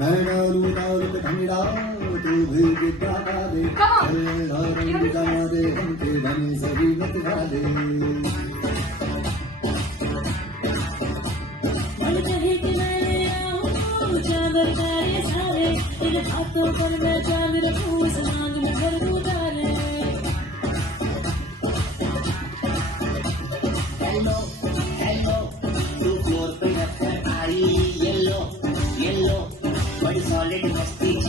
मैं डालू डाल पे ठंडा तू भी गिटा दे रंग जमा दे हमके बनी सभी मत दे मन कहे कि मैं ले आऊं चादर तारे सारे तेरे हाथों पर मैं चांद रखूं इस मांग में भर दूं तारे हेलो हेलो तू फ्लोर पे नजर आई येलो येलो बड़ी सॉलिड मस्ती